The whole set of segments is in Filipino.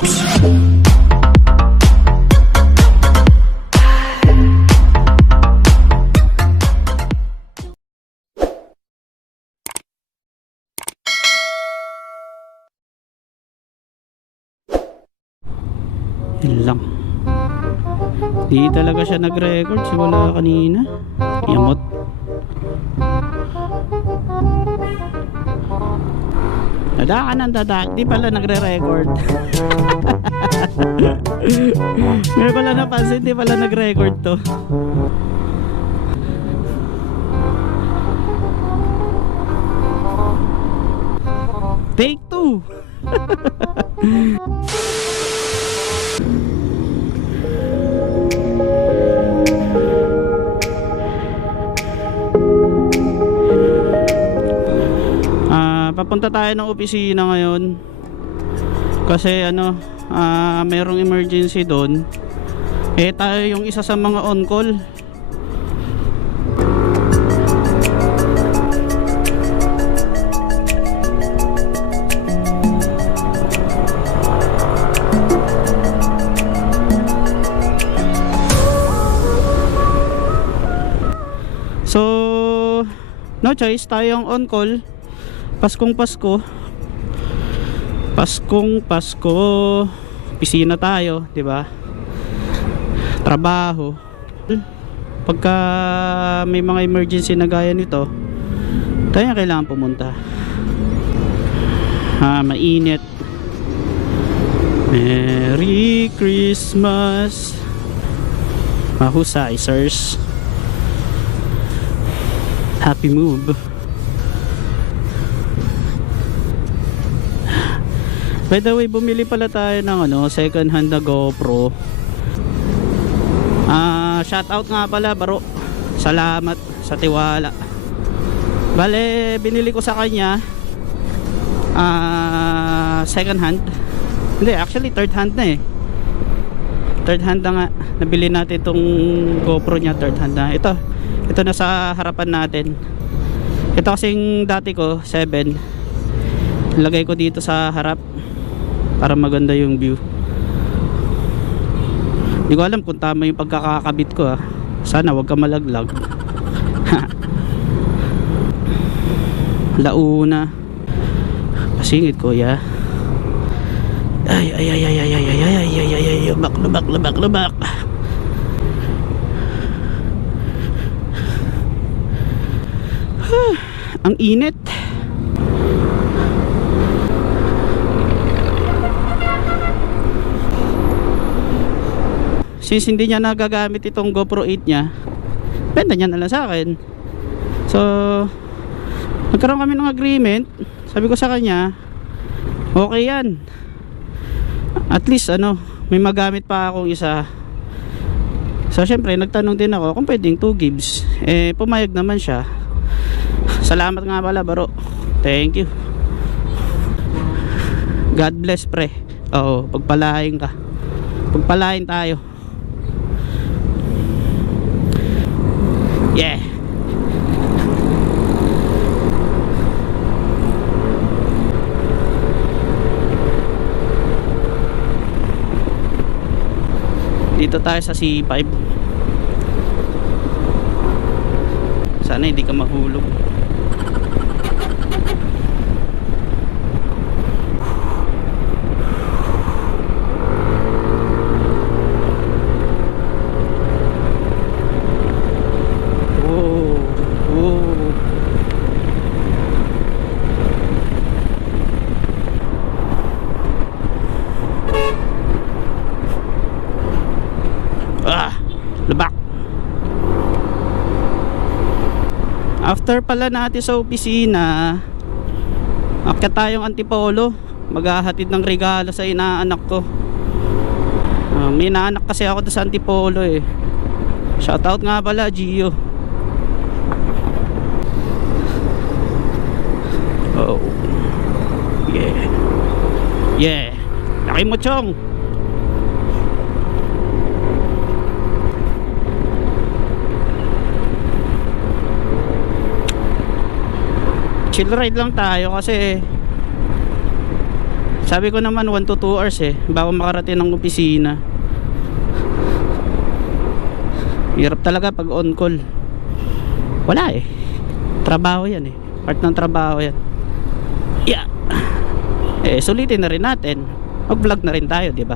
Yun lang. Di talaga siya nag-record. Simula kanina. Yamot. Dada ka ng dada. Di pala nagre-record. Ngayon pala napansin. Di pala nag-record to. Take 2. Papunta tayo ng opisina ngayon kasi merong emergency doon. Tayo yung isa sa mga on call. So no choice, tayo yung on call. Paskong Pasko, opisina tayo, 'di ba? Trabaho. Pagka may mga emergency na gaya nito, tayo kailangan pumunta. Mainit. Merry Christmas. Mahusay, sirs. Happy move. By the way, bumili pala tayo ng second hand na GoPro. Shout out nga pala baro. Salamat sa tiwala. Bale, binili ko sa kanya second hand. Hindi, actually third hand na eh. Third hand na nga. Nabili natin itong GoPro niya, third hand na. Ito na sa harapan natin. Ito kasing dati ko 7. Lagay ko dito sa harap para maganda yung view. Hindi ko alam kung tama yung pagkakakabit ko. Sana wag ka malaglag. Launa. Pasingit ko ya. Ay. Lubak. Ang init. Since hindi niya nagagamit itong GoPro 8 niya, benta niya na lang sa akin. So nagkaroon kami ng agreement. Sabi ko sa kanya, okay yan, at least may magamit pa akong isa. So syempre nagtanong din ako kung pwedeng 2 gigs. Pumayag naman siya. Salamat nga pala baro. Thank you. God bless pre. Oo, pagpalain ka. Pagpalain tayo. Yeah. Dito tayo sa C5. Sana hindi ka mahulog. Lubak. After pala natin sa opisina, akyat tayong Antipolo. Maghahatid ng regalo sa inaanak ko. May inaanak kasi ako sa Antipolo eh. Shoutout nga pala Gio. Oh yeah. Yeah. Laki mo chong. Chill ride lang tayo kasi Sabi ko naman 1 to 2 hours bago makarating ng opisina. Hirap talaga pag on call. Wala trabaho yan part ng trabaho yan. Yeah. Sulitin na rin natin, mag vlog na rin tayo, di ba?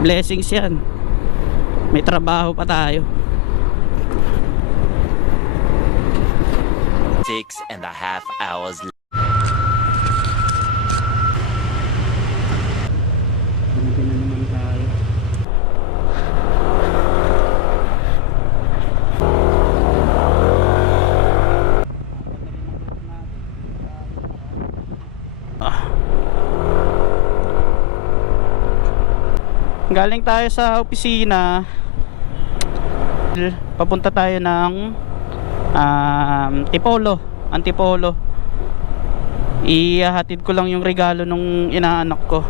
Blessings yan, may trabaho pa tayo. 6.5 hours later. Nandito na naman tayo. Galing tayo sa opisina, papunta tayo ng Antipolo. Ihahatid ko lang yung regalo nung inaanak ko.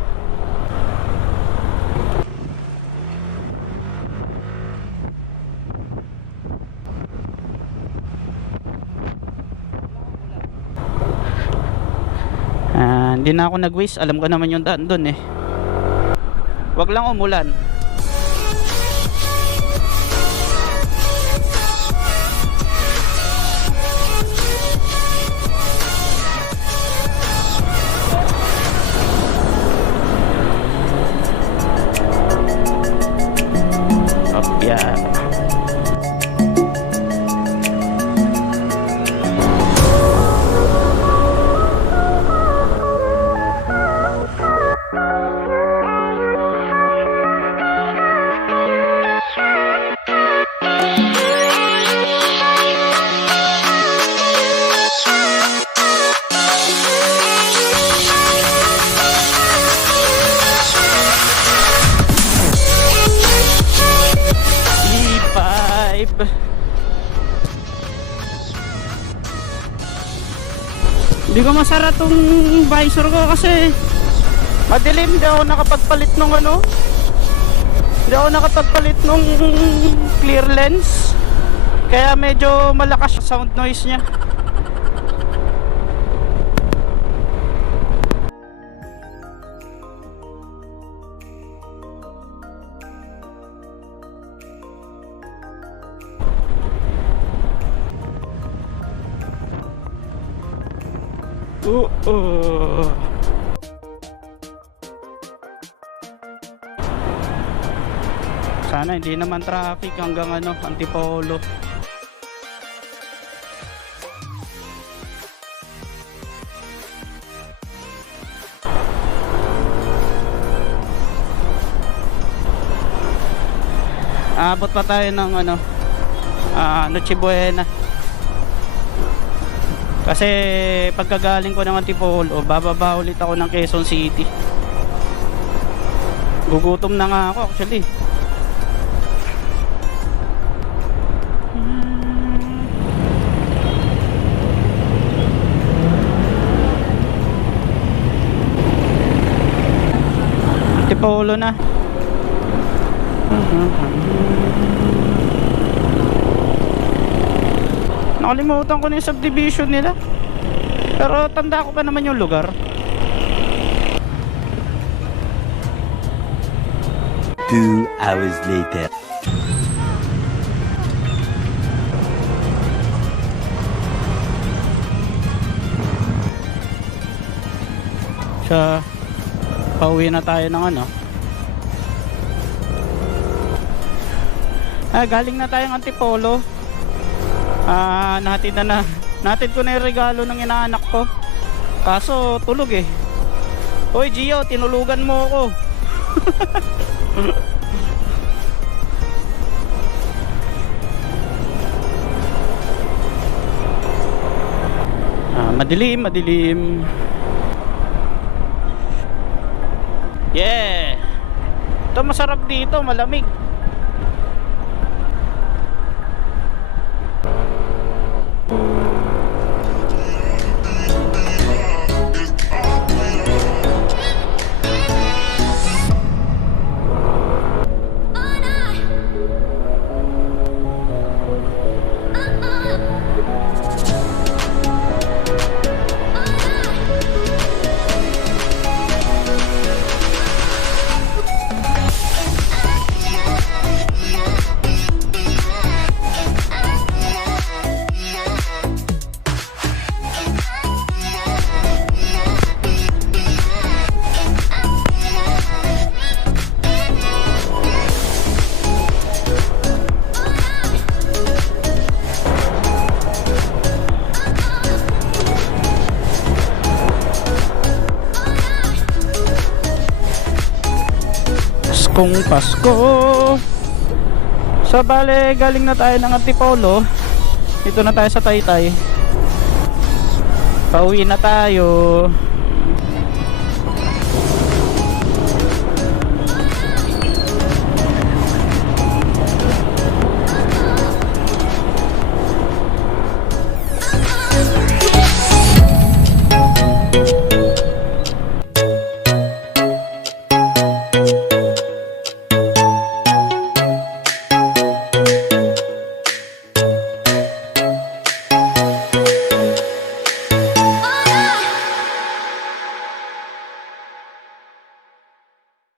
Hindi na ako nag-waste, alam ko naman yung daan dun wag lang umulan. Opya. Hindi ko masara tong visor ko kasi madilim. Hindi ako nakapagpalit nung hindi ako nakapagpalit nung clear lens, kaya medyo malakas sound noise niya. Sana hindi naman traffic hanggang Antipolo. Abot pa tayo ng Noche Buena. Kasi pagkagaling ko ng Antipolo, bababa ulit ako ng Quezon City. Gugutom na nga ako actually. Antipolo na. Nakalimutan ko na yung subdivision nila, pero tanda ko pa naman yung lugar. 2 hours later. Pauwi na tayo ng galing na tayong Antipolo. Nahatid ko na yung regalo ng inaanak ko, kaso tulog Hoy Gio, tinulugan mo ako. Madilim. Yeah, ito masarap dito, malamig. Paskong Pasko. So bale, galing na tayo ng Antipolo. Dito na tayo sa Taytay. Pauwi na tayo.